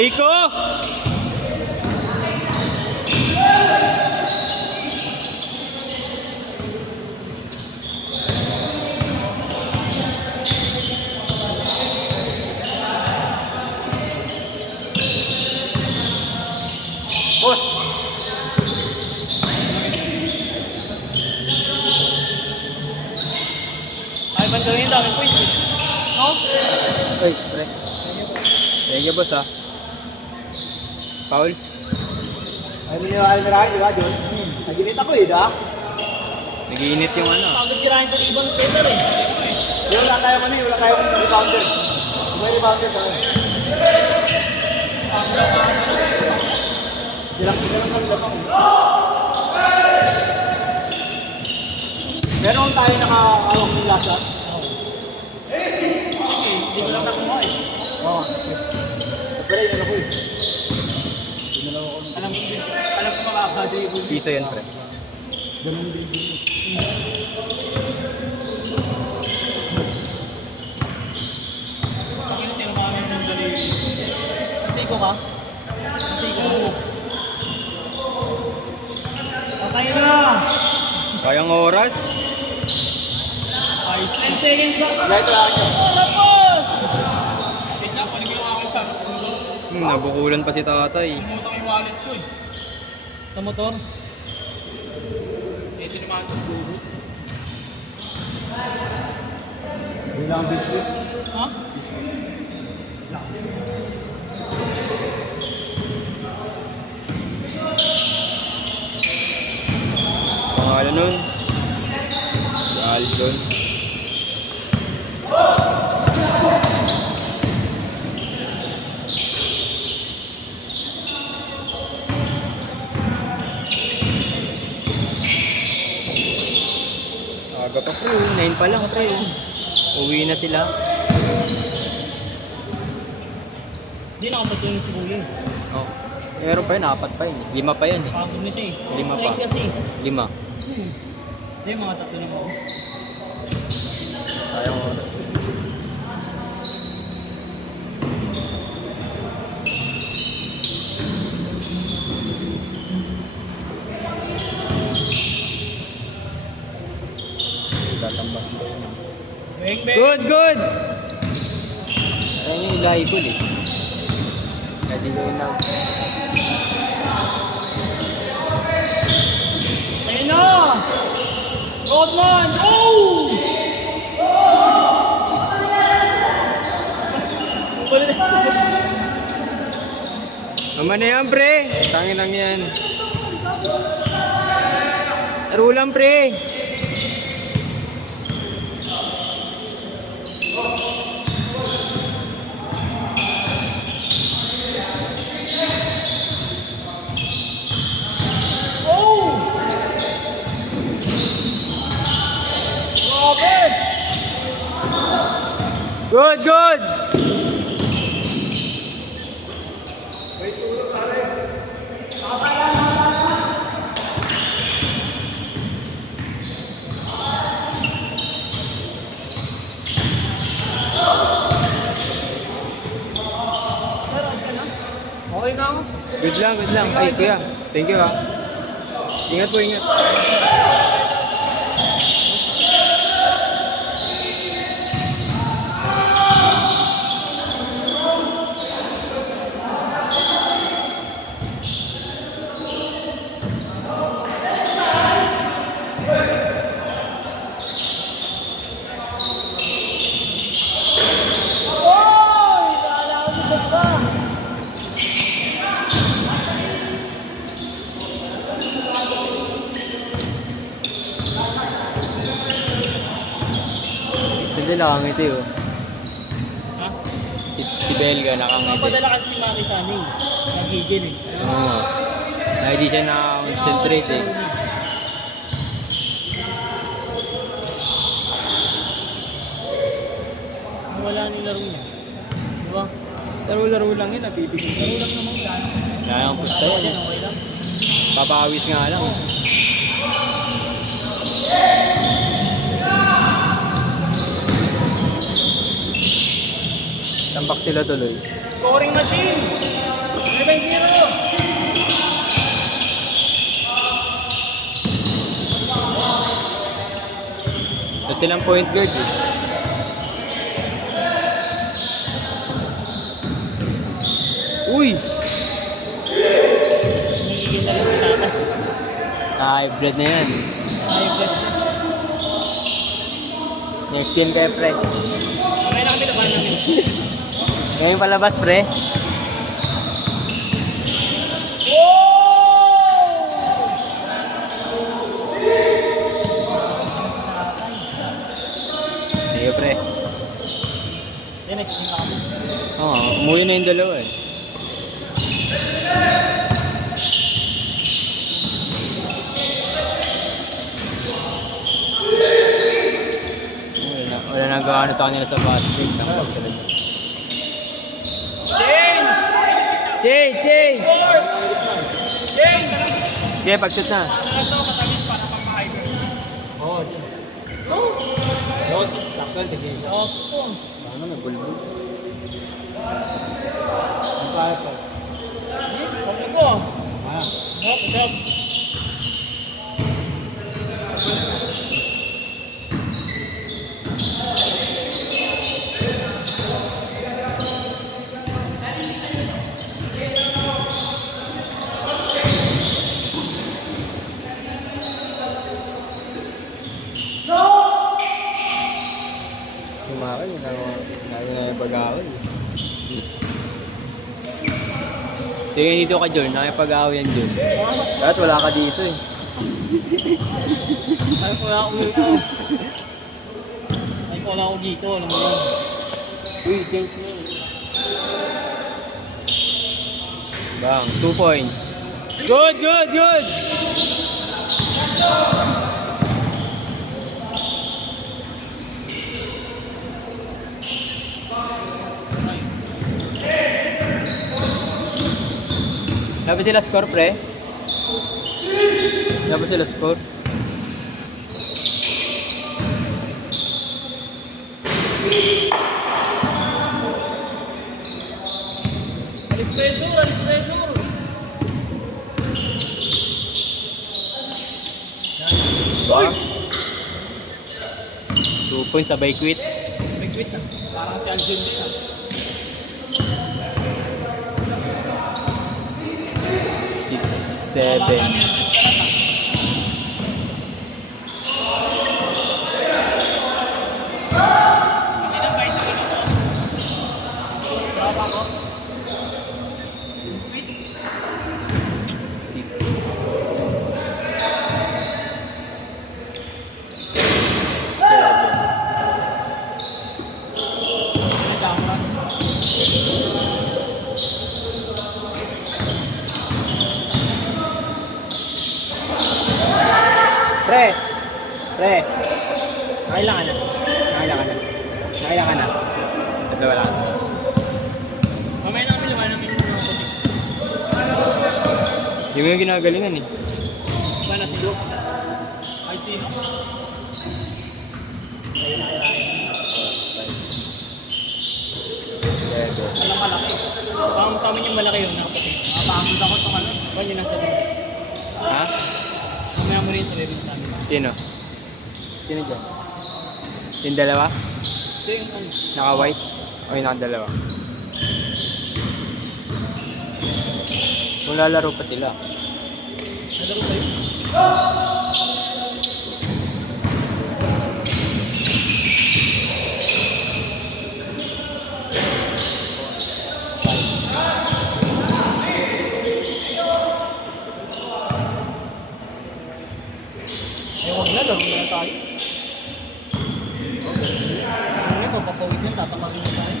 Reiko! Boss! Ay, bandawin yung dami points eh. No? Uy, pre. Thank you, boss, ah. Paul? Ay, mo niyo almirahin, di ba, John? Naginit ako eh, da? Nag-iinit yung ano. Pagod sirahin sa ibang center eh. Wala tayong ano eh, wala tayong rebounder. May rebounder sa akin. Silang ng lamang. Meron tayo nakakawak ng lasa. Hindi ko lang nakuha eh. Oo. Pero yun ako eh. Alam ko makakadribble. Piso yan, pre. Ganun din din. Pag inutiro kami ng galing. Masiko ka? Masiko ka? Okay na! Kayang oras? Ay, 10 seconds lang. Light lang ako. Oh, tapos! Wait lang, panig yung aking sa Nabukulan pa si tatay. Pumutang yung wallet ko eh. Sa motor? Ito naman sa dugo. Hindi lang ang biscuit. Ha? Pangalan nun? Si Alton. Aga pa, pre. 9 pa lang, pre. Uwi na sila. Hindi nakapatulong si Kuya eh. Oh. Meron pa yun, 4 pa yun. 5 pa yun eh. Pagod na siya eh. 5 pa. Straight kasi. 5. Hindi, mga tatlo na ako. Sayang oras. Tatambak ba yun? Beng, beng! Good, good! Ayun yung ilahibol eh. Pwede ko yun lang. Ayun na! Rodman! Oh! Naman na yan, pre. Tangin lang yan. Laro lang, pre. Oh! Robert! Good, good! Okay na ako. Good lang, good lang. Ay, kuya. Thank you, ha. Ingat po, ingat. Oy! Naalala ko sa ka! Hindi nakangiti, oh. Ha? Si Belga nakangiti. Papadala kasi si Maki Sani. Nagigil eh. Oo. Na hindi siya na-concentrate, eh. Wala ni laro niya. Diba? Laro-laro lang yun, nabibigyan. Laro lang naman yan. Kaya ang pusta Dalawa yan. din, okay lang. Papawis nga lang. Tambak sila tuloy. Scoring machine! Ito silang point guard eh. Uy! Nagigil na rin si Tata. Hybrid na yan. Hybrid. Next game kayo, pre. Okay na kami laban namin. Ngayon palabas, pre. Sige, pre. Yan, next game na kami. Oo, umuwi na yung dalawa eh. Wala nang gaano sa kanila sa basket. Change! Change! Change! Change! Sige, pag-shoot na. Talaga to, katalis para pang-hybrid. Oo, dyan. Oh! Yun, sakto, tigil. Oh! Ano, nagulbul. Ang kaya po. Sabi ko. Ah, Drop. Sumakal, lagi na yung pag-awal. Sige dito ka, Jordan. Nakipag-awal yan, Jordan. Kahit wala ka dito eh. Ay, wala ako dito. Ay, wala ako dito. Alam mo yun. Uy, change na yun. Bang, 2 points. Good, good, good! Dapat sila score, pre? Dapat sila score? Alis pressure! Ba? 2 points, sabay quit. May quit na. Parang si Aljun din ah. 6, 7. Pre, nakailangan na. Nakailangan na. Ito wala ka. Mamaya na kami lumayan namin yung mga puti. Hindi mo yung ginagalingan eh. Ba natin do? Ay, sino? Alam malaki. Parang sa amin yung malaki yun, nakaputi. Mapahangod ako itong ano. Ba yun ang sabi mo? Ha? Mamaya mo rin sabi mo sa amin. Sino? Sino dyan? Yung dalawa? So yung ano? Naka-white? O yung naka-dalawa? Kung lalaro pa sila. Nalaro kayo? Eh, wag na, laro na tayo. Ano yun, magpapawis yun, tatamagin na tayo.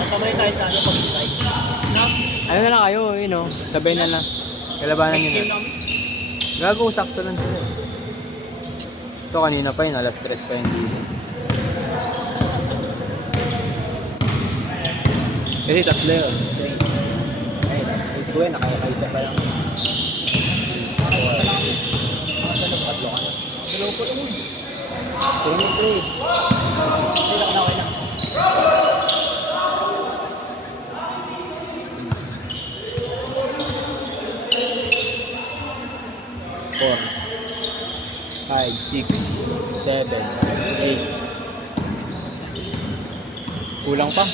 Tatamagin tayo sa ano, pag-itay. Na? Ano na lang kayo, yun o. Sabay na lang. Kalabanan nyo Game na. namin. Gago, sakto lang sila. Ito kanina pa yun, alas 3 pa yun dito. Kasi tatlo yun. Ayun, ayun ko yun, nakakaisa pa lang. Tatlo ka na. Dalawa ko lang yun. Sige mo, pre. Wala ka na, okay lang. 4, 5, 6, 7, 8. Kulang pa.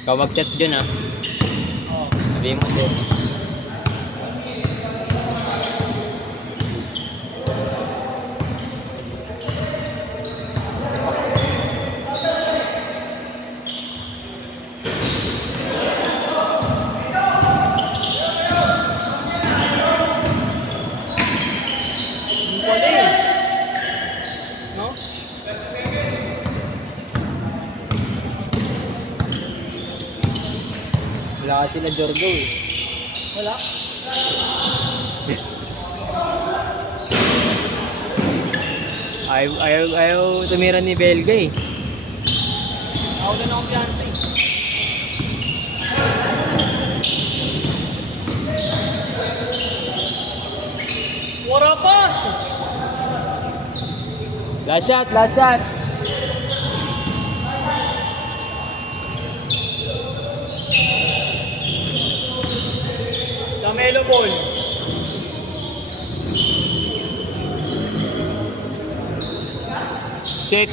Ikaw mag-set dyan ah. Sabihin mo set. Yung pala eh. No? Wala kasi sila Jorgo eh. Wala. Ayaw tumira ni Belga eh. Ako na akong fiancé. What a pass! Last shot, last shot. Lamelo ball. Six.